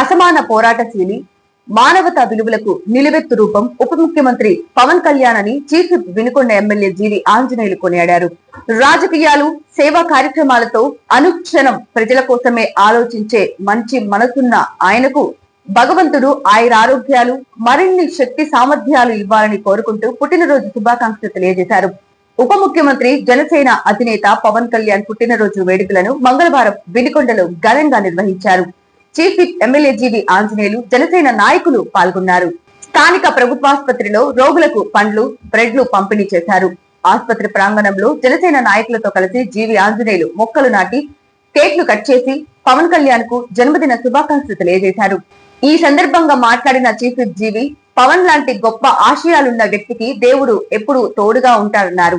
అసమాన పోరాటశీలి, మానవతా విలువలకు నిలువెత్తు రూపం ఉప ముఖ్యమంత్రి పవన్ కళ్యాణ్ అని చీఫ్ విప్ వినుకొండ ఎమ్మెల్యే జీవి ఆంజనేయులు కొనియాడారు. రాజకీయాలు, సేవా కార్యక్రమాలతో అనుక్షణం ప్రజల కోసమే ఆలోచించే మంచి మనసున్న ఆయనకు భగవంతుడు ఆయురారోగ్యాలు, మరిన్ని శక్తి సామర్థ్యాలు ఇవ్వాలని కోరుకుంటూ పుట్టినరోజు శుభాకాంక్షలు తెలియజేశారు. ఉప ముఖ్యమంత్రి, జనసేన అధినేత పవన్ కళ్యాణ్ పుట్టినరోజు వేడుకలను మంగళవారం వినుకొండలో ఘనంగా నిర్వహించారు. చీఫ్ విప్ ఎమ్మెల్యే జీవి ఆంజనేయులు, జనసేన నాయకులు పాల్గొన్నారు. స్థానిక ప్రభుత్వాసుపత్రిలో రోగులకు పండ్లు, బ్రెడ్లు పంపిణీ చేశారు. ఆసుపత్రి ప్రాంగణంలో జనసేన నాయకులతో కలిసి జీవి ఆంజనేయులు మొక్కలు నాటి, కేక్లు కట్ చేసి పవన్ కళ్యాణ్ కు జన్మదిన శుభాకాంక్షలు తెలియజేశారు. ఈ సందర్భంగా మాట్లాడిన చీఫ్ విప్ జీవి, పవన్ లాంటి గొప్ప ఆశయాలున్న వ్యక్తికి దేవుడు ఎప్పుడు తోడుగా ఉంటారన్నారు.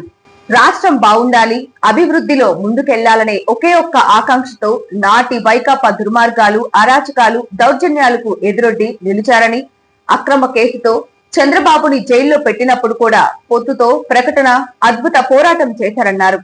రాష్ట్రం బాగుండాలి, అభివృద్ధిలో ముందుకెళ్లాలనే ఒకే ఒక్క ఆకాంక్షతో నాటి వైకాపా దుర్మార్గాలు, అరాచకాలు, దౌర్జన్యాలకు ఎదురొడ్డి నిలిచారని, అక్రమ కేసుతో చంద్రబాబుని జైల్లో పెట్టినప్పుడు కూడా పొత్తుతో ప్రకటన అద్భుత పోరాటం చేశారన్నారు.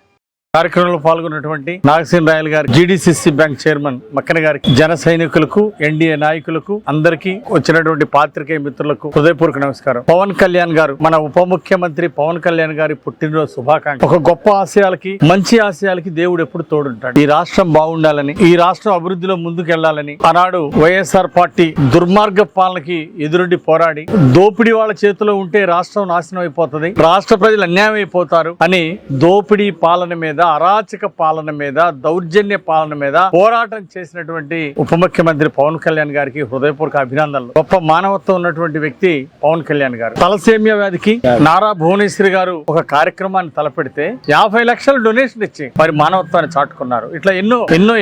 కార్యక్రమంలో పాల్గొన్నటువంటి నాగసేన రాయల్ గారి, జీడీసీసీ బ్యాంక్ చైర్మన్ మక్కన గారికి, జన సైనికులకు, ఎన్డీఏ నాయకులకు, అందరికీ వచ్చినటువంటి పాత్రికేయ మిత్రులకు హృదయపూర్వక నమస్కారం. పవన్ కళ్యాణ్ గారు, మన ఉప ముఖ్యమంత్రి పవన్ కళ్యాణ్ గారి పుట్టినరోజు శుభాకాంక్షలు. ఒక గొప్ప ఆశయాలకి, మంచి ఆశయాలకి దేవుడు ఎప్పుడు తోడుంటాడు. ఈ రాష్ట్రం బాగుండాలని, ఈ రాష్ట్రం అభివృద్ధిలో ముందుకెళ్లాలని, ఆనాడు వైఎస్ఆర్ పార్టీ దుర్మార్గ పాలనకి ఎదురొడ్డి పోరాడి, దోపిడీ వాళ్ళ చేతిలో ఉంటే రాష్ట్రం నాశనం అయిపోతుంది, రాష్ట్ర ప్రజలు అన్యాయం అయిపోతారు అని దోపిడీ పాలన మీద, అరాచక పాలన మీద, దౌర్జన్య పాలన మీద పోరాటం చేసినటువంటి ఉప ముఖ్యమంత్రి పవన్ కళ్యాణ్ గారికి హృదయపూర్వక అభినందనలు. గొప్ప మానవత్వం ఉన్నటువంటి వ్యక్తి పవన్ కళ్యాణ్ గారు. తలసేమియా వ్యాధికి నారా భువనేశ్వరి గారు ఒక కార్యక్రమాన్ని తలపెడితే 50 లక్షల డొనేషన్ ఇచ్చి మరి మానవత్వాన్ని చాటుకున్నారు. ఇట్లా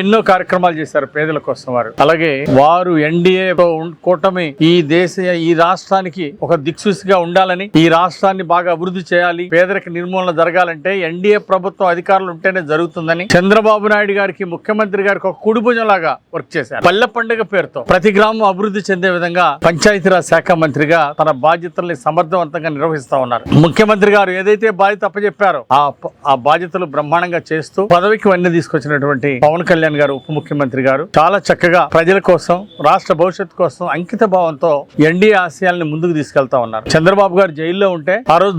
ఎన్నో కార్యక్రమాలు చేశారు పేదల కోసం వారు. అలాగే వారు ఎన్డీఏ కూటమి ఈ రాష్ట్రానికి ఒక దిక్సూచిగా ఉండాలని, ఈ రాష్ట్రాన్ని బాగా అభివృద్ధి చేయాలి, పేదరిక నిర్మూలన జరగాలంటే ఎన్డీఏ ప్రభుత్వం అధికారులు ఉంటేనే జరుగుతుందని చంద్రబాబు నాయుడు గారికి, ముఖ్యమంత్రి గారికి ఒక కుడిభుజం లాగా వర్క్ చేశారు. పల్లె పండుగ పేరుతో ప్రతి గ్రామం అభివృద్ధి చెందే విధంగా పంచాయతీరాజ్ శాఖ మంత్రిగా తన బాధ్యతల్ని సమర్థవంతంగా నిర్వహిస్తా ఉన్నారు. ముఖ్యమంత్రి గారు ఏదైతే బాధ్యత అప్పచెప్పారో ఆ బాధ్యతలు బ్రహ్మాండంగా చేస్తూ పదవికి వన్నీ తీసుకొచ్చినటువంటి పవన్ కళ్యాణ్ గారు, ఉప ముఖ్యమంత్రి గారు చాలా చక్కగా ప్రజల కోసం, రాష్ట్ర భవిష్యత్తు కోసం అంకిత భావంతో ఎన్డీఏ ఆశయాలను ముందుకు తీసుకెళ్తా ఉన్నారు. చంద్రబాబు గారు జైల్లో ఉంటే ఆ రోజు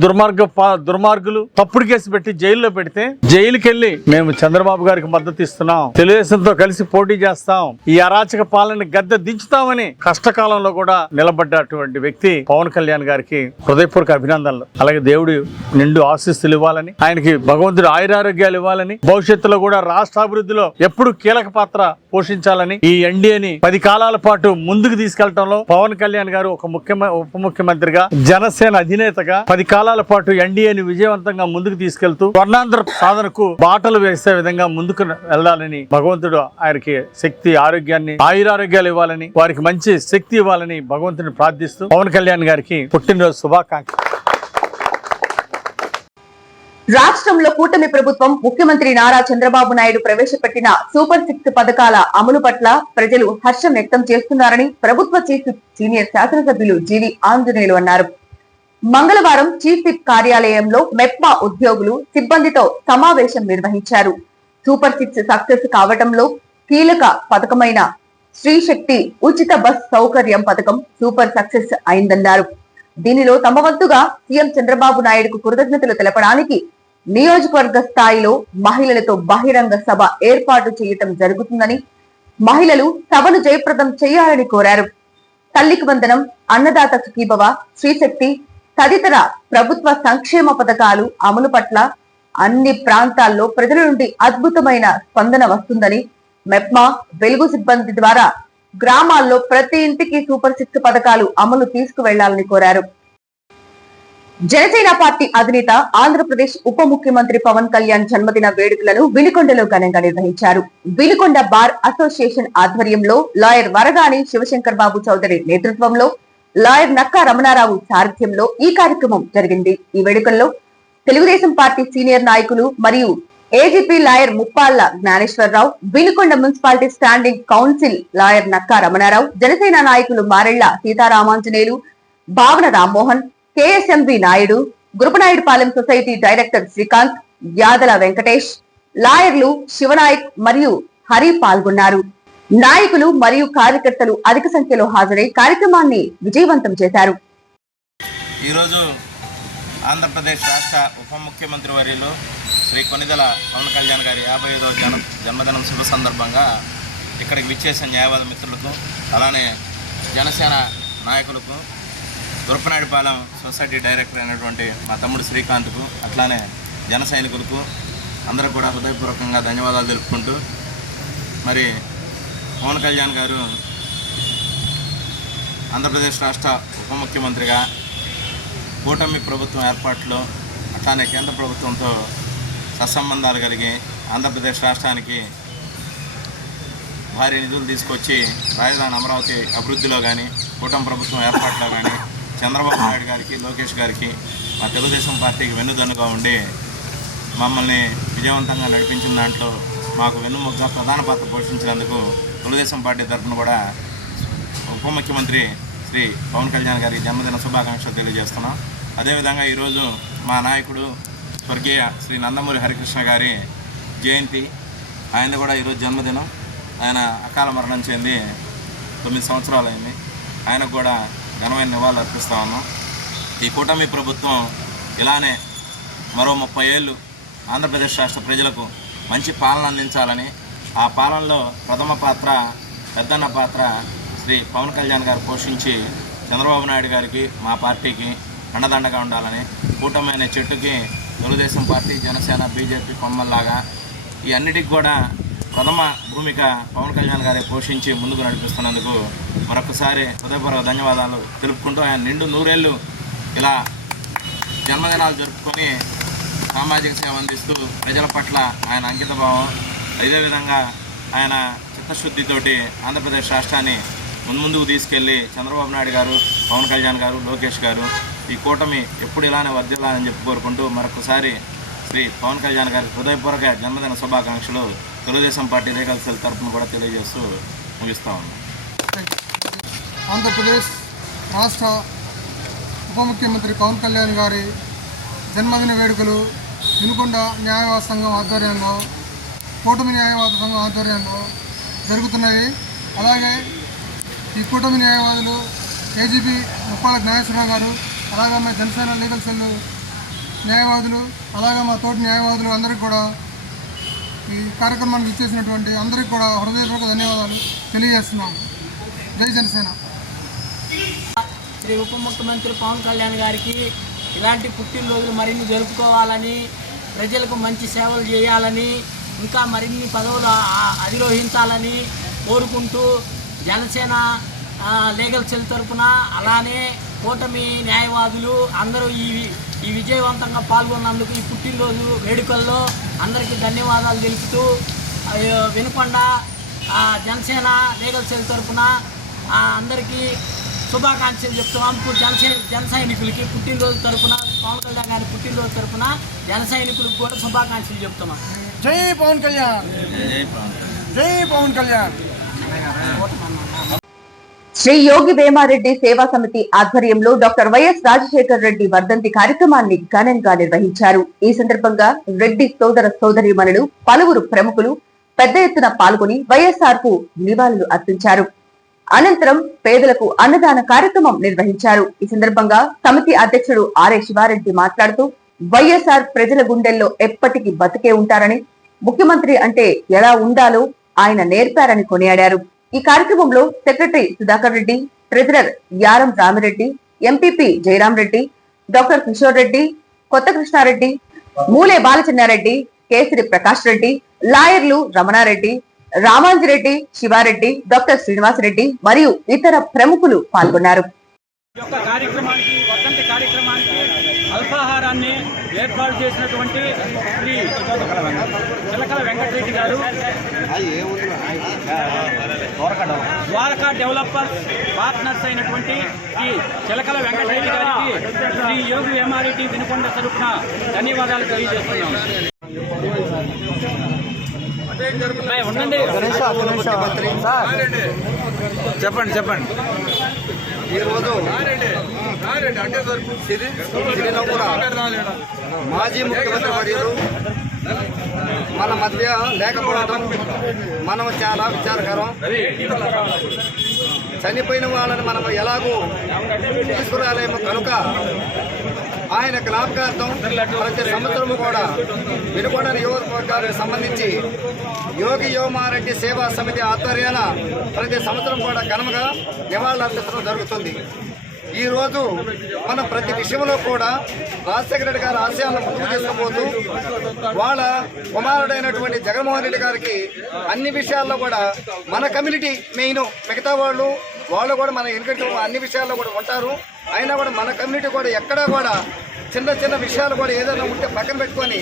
దుర్మార్గులు తప్పుడు కేసు పెట్టి జైల్లో పెడితే జైలుకెళ్లి మేము చంద్రబాబు గారికి మద్దతు ఇస్తున్నాం, తెలుగుదేశంతో కలిసి పోటీ చేస్తాం, ఈ అరాచక పాలన గద్దె దించుతామని కష్టకాలంలో కూడా నిలబడ్డటువంటి వ్యక్తి పవన్ కళ్యాణ్ గారికి హృదయపూర్వక అభినందనలు. అలాగే దేవుడు నిండు ఆశీస్సులు ఇవ్వాలని, ఆయనకి భగవంతుడు ఆయురారోగ్యాలు ఇవ్వాలని, భవిష్యత్తులో కూడా రాష్ట్ర అభివృద్ధిలో ఎప్పుడు కీలక పాత్ర పోషించాలని, ఈ ఎన్డీఏని 10 కాలాల పాటు ముందుకు తీసుకెళ్లడంలో పవన్ కళ్యాణ్ గారు ఒక ఉప ముఖ్యమంత్రిగా, జనసేన అధినేతగా 10 కాలాల పాటు ఎన్డీఏని విజయవంతంగా ముందుకు తీసుకెళ్తూ స్వర్ణాంధ్ర సాధనకు బాటలు వేసే విధంగా ముందుకు వెళ్లాలని, భగవంతుడు ఆయనకి శక్తి, ఆయురారోగ్యాలు ఇవ్వాలని, వారికి మంచి శక్తి ఇవ్వాలని భగవంతుని ప్రార్థిస్తూ పవన్ కళ్యాణ్ గారికి పుట్టినరోజు శుభాకాంక్షలు. రాష్ట్రంలో కూటమి ప్రభుత్వం, ముఖ్యమంత్రి నారా చంద్రబాబు నాయుడు ప్రవేశపెట్టిన సూపర్ 6 పథకాల అమలు పట్ల ప్రజలు హర్షం వ్యక్తం చేస్తున్నారని ప్రభుత్వ చీఫ్ సీనియర్ శాసనసభ్యులు జీవి ఆంజనేయులు అన్నారు. మంగళవారం చీఫ్ విప్ కార్యాలయంలో మెప్మా ఉద్యోగులు, సిబ్బందితో సమావేశం నిర్వహించారు. సూపర్ 6 సక్సెస్ కావటంలో కీలక పథకమైన శ్రీశక్తి ఉచిత బస్ సౌకర్యం పథకం సూపర్ సక్సెస్ అయిందన్నారు. దీనిలో తమ వంతుగా సీఎం చంద్రబాబు నాయుడుకు కృతజ్ఞతలు తెలపడానికి నియోజకవర్గ స్థాయిలో మహిళలతో బహిరంగ సభ ఏర్పాటు చేయటం జరుగుతుందని, మహిళలు సభను జయప్రదం చేయాలని కోరారు. తల్లికి వందనం, అన్నదాత సుఖీభవ, శ్రీశక్తి తదితర ప్రభుత్వ సంక్షేమ పథకాలు అమలు పట్ల అన్ని ప్రాంతాల్లో ప్రజల నుండి అద్భుతమైన స్పందన వస్తుందని, మెప్మా, వెలుగు సిబ్బంది ద్వారా గ్రామాల్లో ప్రతి ఇంటికి సూపర్ 6 పథకాలు అమలు తీసుకువెళ్లాలని కోరారు. జనసేన పార్టీ అధినేత, ఆంధ్రప్రదేశ్ ఉప ముఖ్యమంత్రి పవన్ కళ్యాణ్ జన్మదిన వేడుకలను వినుకొండలో ఘనంగా నిర్వహించారు. వినుకొండ బార్ అసోసియేషన్ ఆధ్వర్యంలో లాయర్ వరగాని శివశంకర్ బాబు చౌదరి నేతృత్వంలో, లాయర్ నక్కా రమణారావు సారథ్యంలో ఈ కార్యక్రమం జరిగింది. ఈ వేడుకల్లో తెలుగుదేశం పార్టీ సీనియర్ నాయకులు మరియు AGP lawyer Muppalla Gnaneswararao, Vinukonda municipality standing counsel lawyer Nakka Ramanarao, Janasena నాయకులు Marella Seetharamanjaneyulu, Bhavana Rammohan, KSMV Naidu, Gurupanaidupalem society director Srikanth, Yadala Venkatesh, లాయర్లు శివనాయక్ మరియు హరి పాల్గొన్నారు. నాయకులు మరియు కార్యకర్తలు అధిక సంఖ్యలో హాజరై కార్యక్రమాన్ని విజయవంతం చేశారు. ఈరోజు ఆంధ్రప్రదేశ్ రాష్ట్ర ఉప ముఖ్యమంత్రి వర్యులు శ్రీ కొనిదెల పవన్ కళ్యాణ్ గారి 55వ జన్మదినం శుభ సందర్భంగా ఇక్కడికి విచ్చేసిన న్యాయవాద మిత్రులకు, అలానే జనసేన నాయకులకు, దుర్పనాడిపాలెం సొసైటీ డైరెక్టర్ అయినటువంటి మా తమ్ముడు శ్రీకాంత్కు, అట్లానే జన సైనికులకు అందరూ కూడా హృదయపూర్వకంగా ధన్యవాదాలు తెలుపుకుంటూ, మరి పవన్ కళ్యాణ్ గారు ఆంధ్రప్రదేశ్ రాష్ట్ర ఉప ముఖ్యమంత్రిగా కూటమి ప్రభుత్వం ఏర్పాటులో, అట్లానే కేంద్ర ప్రభుత్వంతో సత్సంబంధాలు కలిగి ఆంధ్రప్రదేశ్ రాష్ట్రానికి భారీ నిధులు తీసుకొచ్చి రాజధాని అమరావతి అభివృద్ధిలో కానీ, కూటమి ప్రభుత్వం ఏర్పాటులో కానీ చంద్రబాబు నాయుడు గారికి, లోకేష్ గారికి, మా తెలుగుదేశం పార్టీకి వెన్నుదన్నుగా ఉండి మమ్మల్ని విజయవంతంగా నడిపించిన దాంట్లో మాకు వెన్నుముగ్గా ప్రధాన పాత్ర పోషించినందుకు తెలుగుదేశం పార్టీ తరఫున కూడా ఉప ముఖ్యమంత్రి శ్రీ పవన్ కళ్యాణ్ గారికి జన్మదిన శుభాకాంక్షలు తెలియజేస్తున్నాం. అదేవిధంగా ఈరోజు మా నాయకుడు స్వర్గీయ శ్రీ నందమూరి హరికృష్ణ గారి జయంతి, ఆయన కూడా ఈరోజు జన్మదినం. ఆయన అకాల మరణం చెంది 9 సంవత్సరాలు అయింది. ఆయనకు కూడా ఘనమైన నివాళులు అర్పిస్తూ ఉన్నాం. ఈ కూటమి ప్రభుత్వం ఇలానే మరో 30 ఏళ్ళు ఆంధ్రప్రదేశ్ రాష్ట్ర ప్రజలకు మంచి పాలన అందించాలని, ఆ పాలనలో ప్రథమ పాత్ర, పెద్దన్న పాత్ర శ్రీ పవన్ కళ్యాణ్ గారు పోషించి చంద్రబాబు నాయుడు గారికి, మా పార్టీకి అండదండగా ఉండాలని, కూటమి అనే చెట్టుకి తెలుగుదేశం పార్టీ, జనసేన, బీజేపీ కొమ్మల్లాగా ఈ అన్నిటికి కూడా ప్రథమ భూమిక పవన్ కళ్యాణ్ గారే పోషించి ముందుకు నడిపిస్తున్నందుకు మరొకసారి హృదయపూర్వక ధన్యవాదాలు తెలుపుకుంటూ, ఆయన నిండు 100 ఏళ్ళు ఇలా జన్మదినాలు జరుపుకొని సామాజిక సేవ అందిస్తూ ప్రజల పట్ల ఆయన అంకితభావం, ఇదేవిధంగా ఆయన చిత్తశుద్ధితోటి ఆంధ్రప్రదేశ్ రాష్ట్రాన్ని ముందుకు తీసుకెళ్ళి చంద్రబాబు నాయుడు గారు, పవన్ కళ్యాణ్ గారు, లోకేష్ గారు ఈ కూటమి ఎప్పుడు ఇలానే వర్ధిల్లాలని చెప్పి కోరుకుంటూ మరొకసారి శ్రీ పవన్ కళ్యాణ్ గారికి హృదయపూర్వక జన్మదిన శుభాకాంక్షలు తెలుగుదేశం పార్టీ లీగల్ సెల్ తరఫున కూడా తెలియజేస్తూ ముగిస్తూ ఉన్నాం. ఆంధ్రప్రదేశ్ రాష్ట్ర ఉప ముఖ్యమంత్రి పవన్ కళ్యాణ్ గారి జన్మదిన వేడుకలు వినుకొండ న్యాయవాద సంఘం ఆధ్వర్యంలో, కూటమి న్యాయవాద సంఘం ఆధ్వర్యంలో జరుగుతున్నాయి. అలాగే ఈ కూటమి న్యాయవాదులు ఏజీపీ ముప్పాల జ్ఞానేశ్వరరావు గారు, అలాగే మా జనసేన లీగల్ సెల్ న్యాయవాదులు, అలాగే మా తోటి న్యాయవాదులు అందరికీ కూడా ఈ కార్యక్రమానికి ఇచ్చేసినటువంటి అందరికీ కూడా హృదయపూర్వక ధన్యవాదాలు తెలియజేస్తున్నాం. జై జనసేన. శ్రీ ఉప ముఖ్యమంత్రి పవన్ కళ్యాణ్ గారికి ఇలాంటి పుట్టినరోజులు మరిన్ని జరుపుకోవాలని, ప్రజలకు మంచి సేవలు చేయాలని, ఇంకా మరిన్ని పదవులు అధిరోహించాలని కోరుకుంటూ జనసేన లీగల్ సెల్ తరఫున, అలానే కూటమి న్యాయవాదులు అందరూ ఈ విజయవంతంగా పాల్గొన్నందుకు ఈ పుట్టినరోజు వేడుకల్లో అందరికీ ధన్యవాదాలు తెలుపుతూ వినుకొండ జనసేన లీగల్ సెల్ తరఫున అందరికీ శుభాకాంక్షలు చెప్తున్నాం. జన సైనికులకి పుట్టినరోజు తరఫున, పవన్ కళ్యాణ్ గారి పుట్టినరోజు తరఫున జన సైనికులకు కూడా శుభాకాంక్షలు చెప్తున్నాం. జై పవన్ కళ్యాణ్, జై పవన్ కళ్యాణ్. శ్రీ యోగి వేమారెడ్డి సేవా సమితి ఆధ్వర్యంలో డాక్టర్ వైఎస్ రాజశేఖర్ రెడ్డి వర్ధంతి కార్యక్రమాన్ని ఘనంగా నిర్వహించారు. ఈ సందర్భంగా రెడ్డి సోదర సోదరీమణులు, పలువురు ప్రముఖులు పెద్ద ఎత్తున పాల్గొని వైఎస్ఆర్ కు నివాళులు అర్పించారు. అనంతరం పేదలకు అన్నదాన కార్యక్రమం నిర్వహించారు. ఈ సందర్భంగా సమితి అధ్యక్షుడు ఆర్ఏ శివారెడ్డి మాట్లాడుతూ, వైఎస్ఆర్ ప్రజల గుండెల్లో ఎప్పటికీ బతికే ఉంటారని, ముఖ్యమంత్రి అంటే ఎలా ఉండాలో ఆయన నేర్పారని కొనియాడారు. ఈ కార్యక్రమంలో secretary Sudhakar Reddy, treasurer Yaram Ramireddy, MPP Jayaram Reddy, doctor Kishore Reddy, Kotha Krishnareddy, Moole Balachennareddy, Kesari Prakash Reddy, లాయర్లు రమణారెడ్డి, రామాంజిరెడ్డి, శివారెడ్డి, డాక్టర్ శ్రీనివాసరెడ్డి మరియు ఇతర ప్రముఖులు పాల్గొన్నారు. అల్పాహారాన్ని ఏర్పాటు చేసినటువంటి శ్రీ చిలకల వెంకటరెడ్డి గారు, ద్వారకా డెవలపర్స్ పార్ట్నర్స్ అయినటువంటి శ్రీ చిలకల వెంకటరెడ్డి గారికి శ్రీ యోగి వేమారెడ్డి వినుకొండ తరపున ధన్యవాదాలు తెలియజేస్తున్నాం. ఉండండి, చెప్పండి చెప్పండి. ఈరోజు సిరినవ్వుల మాజీ ముఖ్యమంత్రి వర్యులు మన మధ్య లేకపోవడం మనం చాలా విచారకరం. చనిపోయిన వాళ్ళని మనం ఎలాగూ తీసుకురాలేము కనుక ఆయన జ్ఞాపకార్థం ప్రతి సంవత్సరం కూడా వినుకొండ నియోజకవర్గానికి సంబంధించి యోగి యోమారెడ్డి సేవా సమితి ఆధ్వర్యాన ప్రతి సంవత్సరం కూడా ఘనంగా నివాళులర్పించడం జరుగుతుంది. ఈరోజు మనం ప్రతి విషయంలో కూడా రాజశేఖర రెడ్డి గారి ఆశయాలను ముందుకు తీసుకుపోతూ వాళ్ళ కుమారుడైనటువంటి జగన్మోహన్ రెడ్డి గారికి అన్ని విషయాల్లో కూడా మన కమ్యూనిటీ మెయిన్, మిగతా వాళ్ళు కూడా మన ఎన్నికటి అన్ని విషయాల్లో కూడా ఉంటారు. అయినా కూడా మన కమ్యూనిటీ కూడా ఎక్కడా కూడా చిన్న చిన్న విషయాలు కూడా ఏదైనా ఉంటే పక్కన పెట్టుకొని.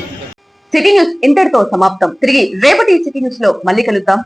సిటీ న్యూస్ ఇంతటితో సమాప్తం. తిరిగి రేపటి సిటీ న్యూస్ లో మళ్ళీ కలుద్దాం.